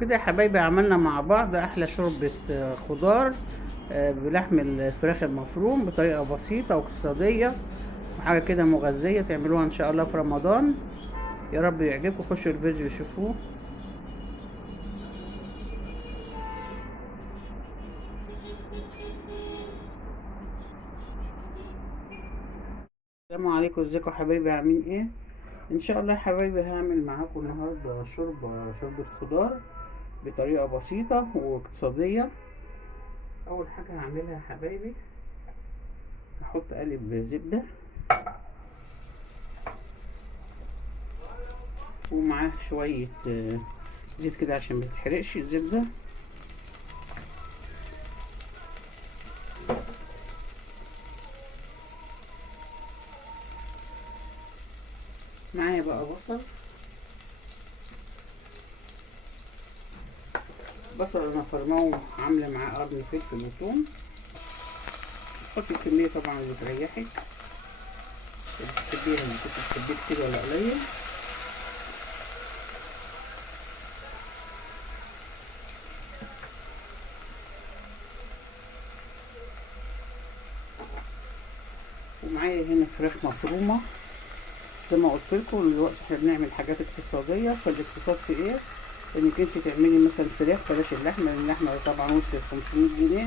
كده يا حبايبي عملنا مع بعض احلى شوربة خضار بلحم الفراخ المفروم بطريقة بسيطة واقتصادية وحاجة كده مغذية تعملوها ان شاء الله في رمضان. يا رب يعجبكم، خشوا الفيديو شوفوه. السلام عليكم، ازيكم يا حبايبي؟ عاملين ايه؟ ان شاء الله يا حبايبي هعمل معاكم النهارده شوربة خضار بطريقة بسيطة واقتصادية. اول حاجة هعملها يا حبايبي، هحط قالب زبدة ومعاه شوية زيت كده عشان ما تتحرقش الزبدة. معايا بقى بصل انا فرماه، عامله معاه قرن فلفل وثوم. حطي الكميه طبعا اللي تريحك، اللي تحبيها، اللي كنت بتحبيه كتير ولا قليل. ومعايا هنا فراخ مفرومه. زي ما قلت لكم دلوقتي احنا بنعمل حاجات اقتصاديه، فالاقتصاد في ايه؟ انك انت تعملي مثلا فراخ بلاش اللحمه، لان اللحمه طبعا وصلت 500 جنيه.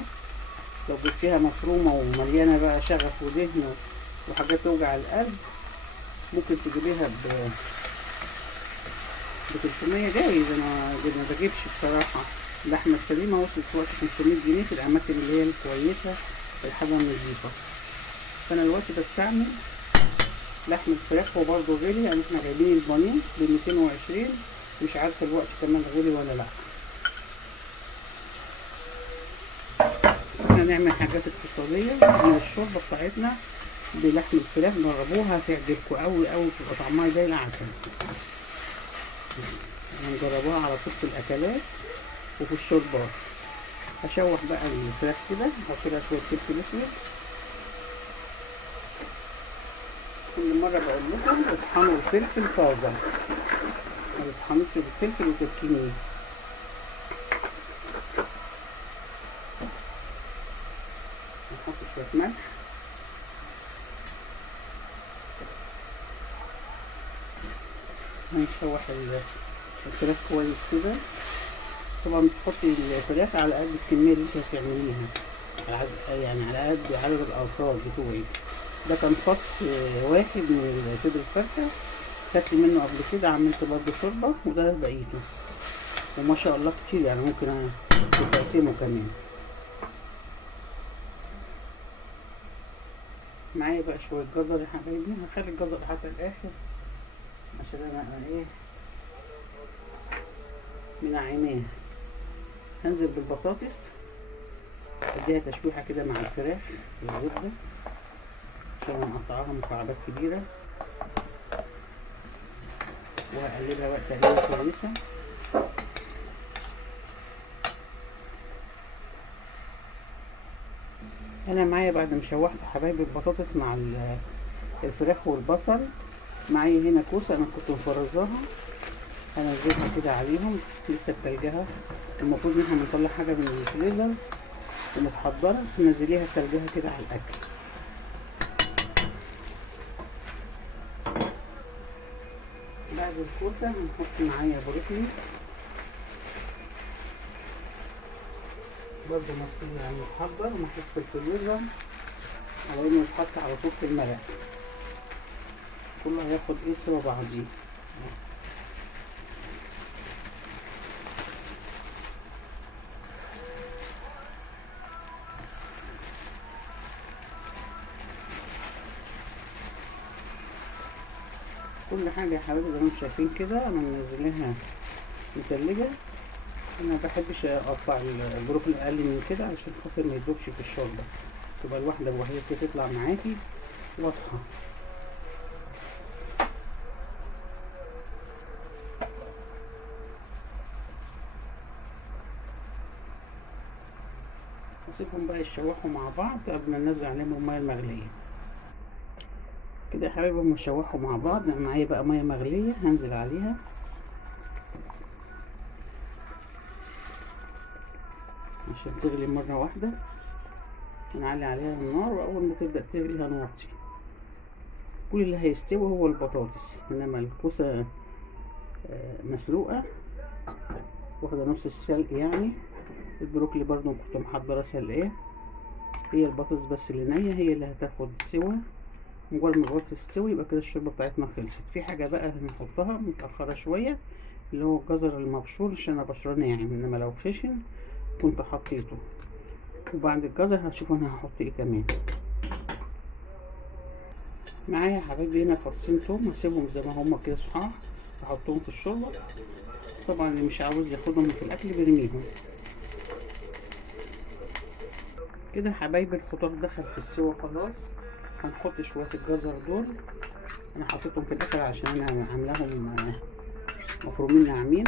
لو جبتيها مفرومه ومليانه بقى شغف ودهن وحاجات توجع القلب، ممكن تجيبيها ب 300 جايز. انا ما بجيبش بصراحه. اللحمه السليمه وصلت دلوقتي 500 جنيه في الاماكن اللي هي الكويسه، الحاجه النظيفه. فانا دلوقتي بستعمل لحم الفراخ، وبرده غالي يعني. احنا جايبين البانيه ب 220، مش عارفه الوقت كمان غالي ولا لا. احنا نعمل حاجات اقتصاديه من الشوربه بتاعتنا بلحم الفراخ، جربوها هتعجبكم قوي قوي، بتبقى طعمها زي العسل. هنجربوها على طول في الاكلات وفي الشوربات. هشوح بقى الفراخ كده، احط لها شويه فلفل اسود. كل مره بقول لكم اطحنوا الفلفل طازه، ما تطحنوش الفلفل وتركنيه. نحط شويه ملح، هنشوح الفراخ كويس كده. طبعا بتحطي الفراخ على قد الكميه اللي انت هتعمليها، يعني على قد عدد الافراد بتوعي. ده كان فص واحد من صدر الفرخه، خدت منه قبل كده، عملت برضه شوربه، وده بقيته. وما شاء الله كتير يعني، ممكن تقسمه كمان. معايا بقى شويه جزر يا حبايبي، هخلي الجزر حتى الاخر عشان انا ايه منعماه. هنزل بالبطاطس، اديها تشويحه كده مع الفراخ والزبده عشان اقطعها مكعبات كبيره، وهقلبها بقى تقليبه كويسه. انا معايا بعد ما شوحت حبايبي البطاطس مع الفراخ والبصل، معايا هنا كوسه انا كنت مفرزاها، هنزلها كده عليهم لسه بتلجها. المفروض ان احنا بنطلع حاجه من الفريزر ومتحضره، تنزليها تلجها كده على الاكل. بعد الكوسه هنحط معايا بروكلي برضه مسلوق يعني متحضر ومحطوط في الفريزر على انه يتحط على طول في المرق. كله هياخد ايه سوا بعضيه. كل حاجه يا حبايبي زي ما انتم شايفين كده انا منزلينها متلجه. انا مبحبش اقطع البروكلي اقل من كده عشان خاطر ما يدوبش في الشوربه، تبقى الواحده بوحدها كده تطلع معاكي واضحه. هسيبهم بقى يتشوحوا مع بعض قبل ما ننزل عليهم الميه المغليه. كده يا حبايبي هم يتشوحوا مع بعض. معايا بقى ميه مغليه هنزل عليها، عشان تغلي مرة واحدة. هنعلي عليها النار، واول ما تبدأ تغلي هنوطي. كل اللي هيستوي هو البطاطس، انما الكوسة مسلوقة واخدة نص السلق يعني. البروكلي برضو كنت محضرة سلقاه. هي البطاطس بس اللي نية هي اللي هتاخد سوا. مجرد ما البطاطس تستوي يبقى كده الشوربة بتاعتنا خلصت. في حاجة بقى هنحطها متأخرة شوية، اللي هو الجزر المبشور، عشان انا بشراه ناعم، انما لو خشن كنت حطيته. وبعد الجزر هشوف انا هحط ايه كمان. معايا يا حبايبي هنا فصين توم، هسيبهم زي ما هما كده صحاح، هحطهم في الشوربة. طبعا اللي مش عاوز ياخدهم في الاكل بيرميهم. كده يا حبايبي الخضار دخل في السوا خلاص. هنحط شوية الجزر دول، انا حطيتهم في الاخر عشان انا عاملاهم مفرومين ناعمين،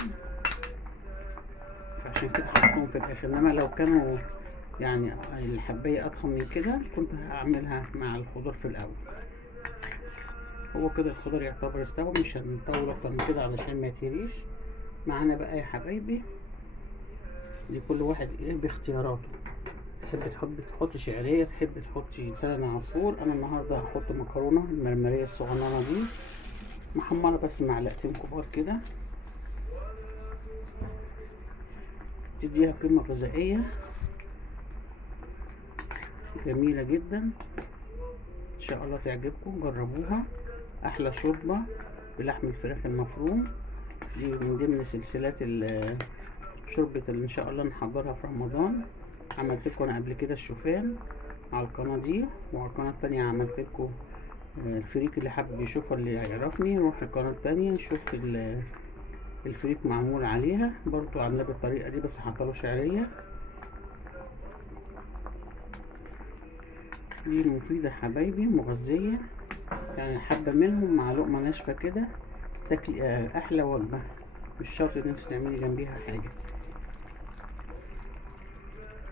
عشان كده حطيتهم في الاخر. انما لو كانوا يعني الحباية اضخم من كده كنت هعملها مع الخضار في الاول. هو كده الخضار يعتبر استوى، مش هنطول اكتر من كده علشان ما يتهريش معانا. بقى يا حبايبي دي كل واحد ايه باختياراته، تحب تحط شعريه، تحب تحطي لسان عصفور. انا النهارده هحط مكرونه المرمريه الصغننه دي محمره بس معلقتين كبار كده، تديها قيمه غذائيه جميله جدا. ان شاء الله تعجبكم، جربوها. احلى شوربه بلحم الفراخ المفروم، دي من ضمن سلسلات شوربه اللي ان شاء الله نحضرها في رمضان. عملت لكم انا قبل كده الشوفان على القناه دي، وعلى القناه التانية عملت لكم الفريك. اللي حابب يشوفها اللي يعرفني يروح القناه التانية يشوف الفريك معمول عليها برضو، عاملاه بالطريقه دي بس حاطه شعريه. دي مفيده حبايبي، مغذيه يعني. حبه منهم مع لقمه ناشفه كده تاكلي احلى وجبه، مش شرط ان انت تعملي جنبيها حاجه.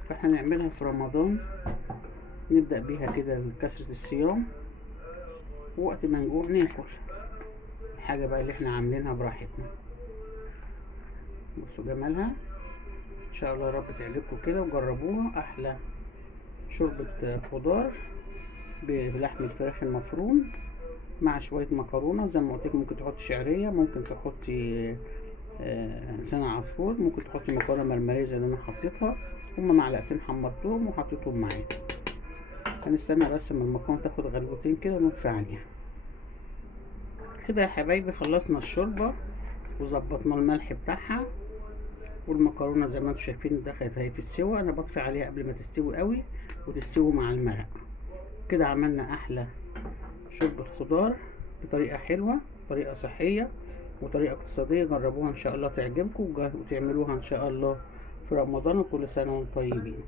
فاحنا نعملها في رمضان، نبدأ بيها كده لكسرة الصيام، ووقت ما نجوع ناكل الحاجة بقى اللي احنا عاملينها براحتنا. بصوا جمالها. ان شاء الله يا رب تعجبكم كده وجربوها. احلى شوربة خضار بلحم الفراخ المفروم مع شوية مكرونة. زي ما قلت لك ممكن تحطي شعرية، ممكن تحطي لسان عصفور، ممكن تحطي مكرونة مرمرية زي اللي انا حطيتها. هما معلقتين حمرتهم وحطيتهم معايا. هنستنى بس اما المكرونه تاخد غلوتين كده ونطفي عليها. كده يا حبايبي خلصنا الشوربه وظبطنا الملح بتاعها، والمكرونه زي ما انتم شايفين دخلت اهي في السوا. انا بطفي عليها قبل ما تستوي قوي وتستوي مع المرق. كده عملنا احلى شوربه خضار بطريقه حلوه، طريقه صحيه وطريقه اقتصاديه. جربوها ان شاء الله تعجبكم وتعملوها ان شاء الله في رمضان. وكل سنه وانتم طيبين.